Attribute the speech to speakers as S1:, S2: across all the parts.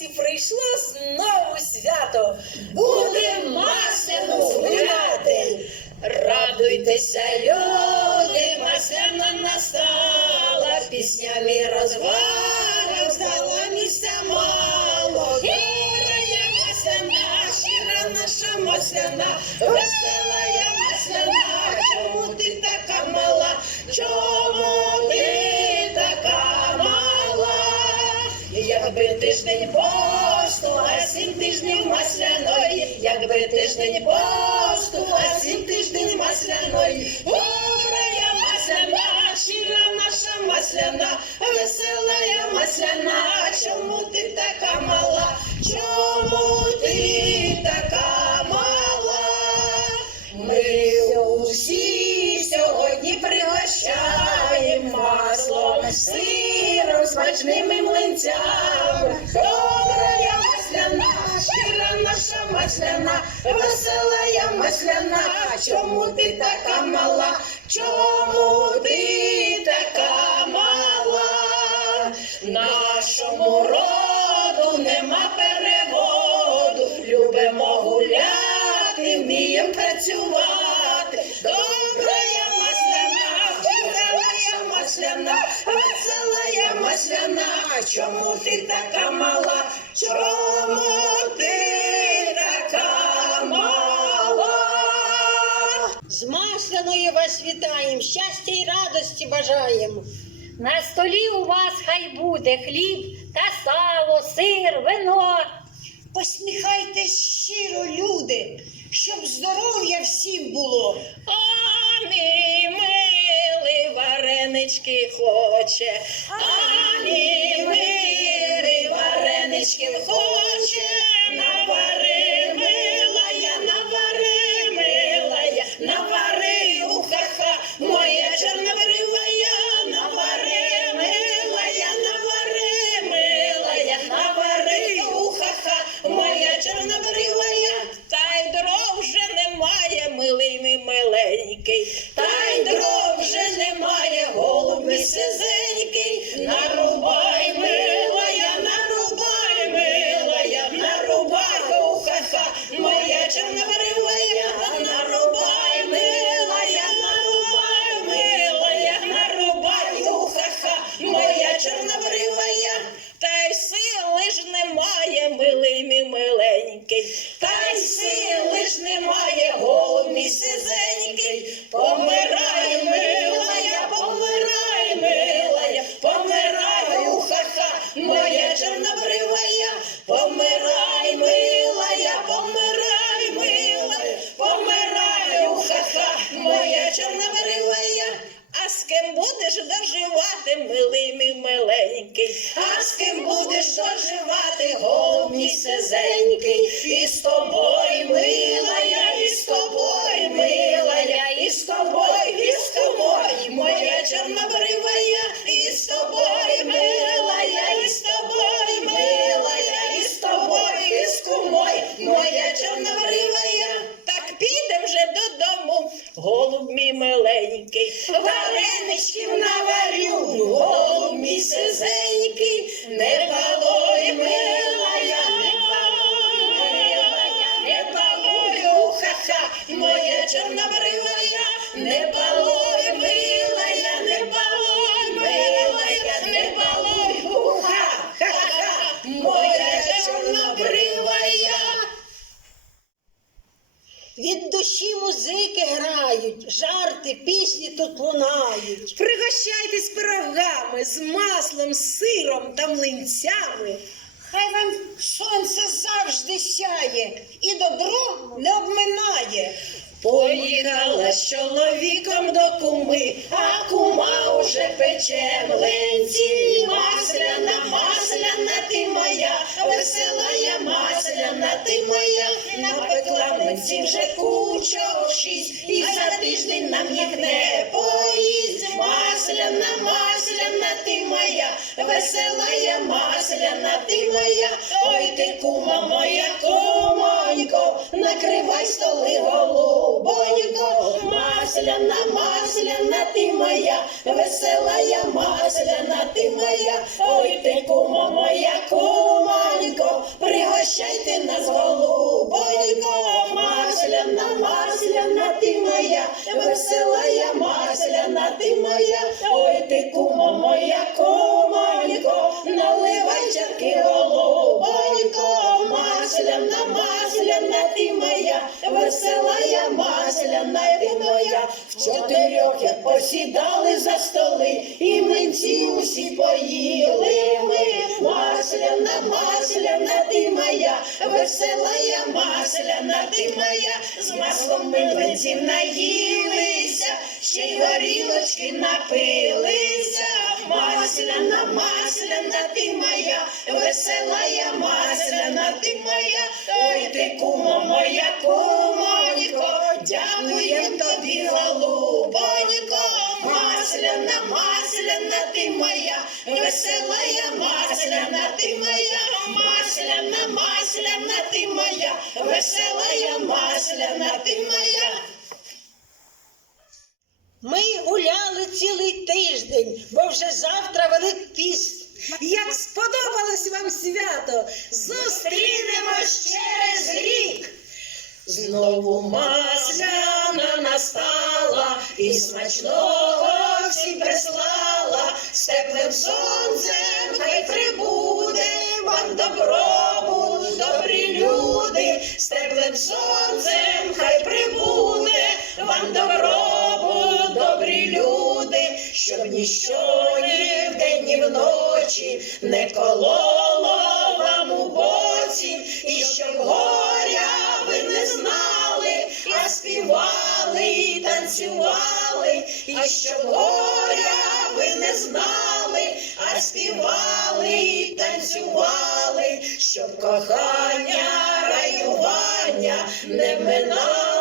S1: Ось прийшло знову свято. Будем масляну гуляти. Радуйтеся, люди, масляна настала, піснями розвага, місця тиждень посту, а сім тиждень масляної, добра я масляна, щира наша масляна, весела я масляна, чому ти така мала? Чому ти така мала? Ми усі сьогодні пригощаємо маслом, сиром, смачними млинцями. Масляна, весела я масляна. Чому ти така мала? Чому ти така мала? Нашому роду нема переводу, любимо гуляти, вміємо працювати. Добра я масляна, вчора я масляна, весела я масляна. Чому ти така мала? Чому
S2: вас вітаємо, щастя і радості бажаємо.
S3: На столі у вас хай буде хліб та сало, сир, вино.
S2: Посміхайтесь щиро, люди, щоб здоров'я всім було.
S1: А мій милий варенички хоче, а мій милий варенички хоче,
S2: жарти, пісні тут лунають.
S1: Пригощайтесь пирогами з маслом, сиром та млинцями.
S2: Хай вам сонце завжди сяє і добро не обминає.
S1: Поїхала з чоловіком до куми, а кума уже пече млинці. Масляна, масляна ти моя, весела я масляна ти моя, напекла млинці вже кучок шість, за тиждень нам їх не поїсть. Масляна, масляна ти моя, весела я масляна ти моя, ой ти кума моя, кумонько, накривай столи голубонько, масляна, масляна ти моя, весела я масляна ти моя, ой ти кума моя, весела я масляна ти в чотирьох як посідали за столи, і млинці усі поїли ми, масляна, масляна ти моя, весела я масляна ти моя, з маслом ми млинців наїлися, ще й горілочки напилися, масляна, масляна ти моя, весела я масляна ти моя кумо моя кумонько, дякуєм тобі, голубонько, масляна, масляна ти моя, весела я масляна ти моя, масляна, масляна ти моя, весела я масляна ти моя.
S2: Ми гуляли цілий тиждень, бо вже завтра велик піст. Як сподобалось вам свято, зустрінемось
S1: і смачного всім прислала, з теплим сонцем хай прибуде вам добробут, добрі люди, з теплим сонцем хай прибуде вам добробут, добрі люди, щоб ніщо ні вдень, ні вночі не кололо вам у боці, і щоб горя ви не знали, а співали і танцювали, і що горя ви не знали, а співали і танцювали, щоб кохання, раювання не миналося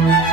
S1: Thank you.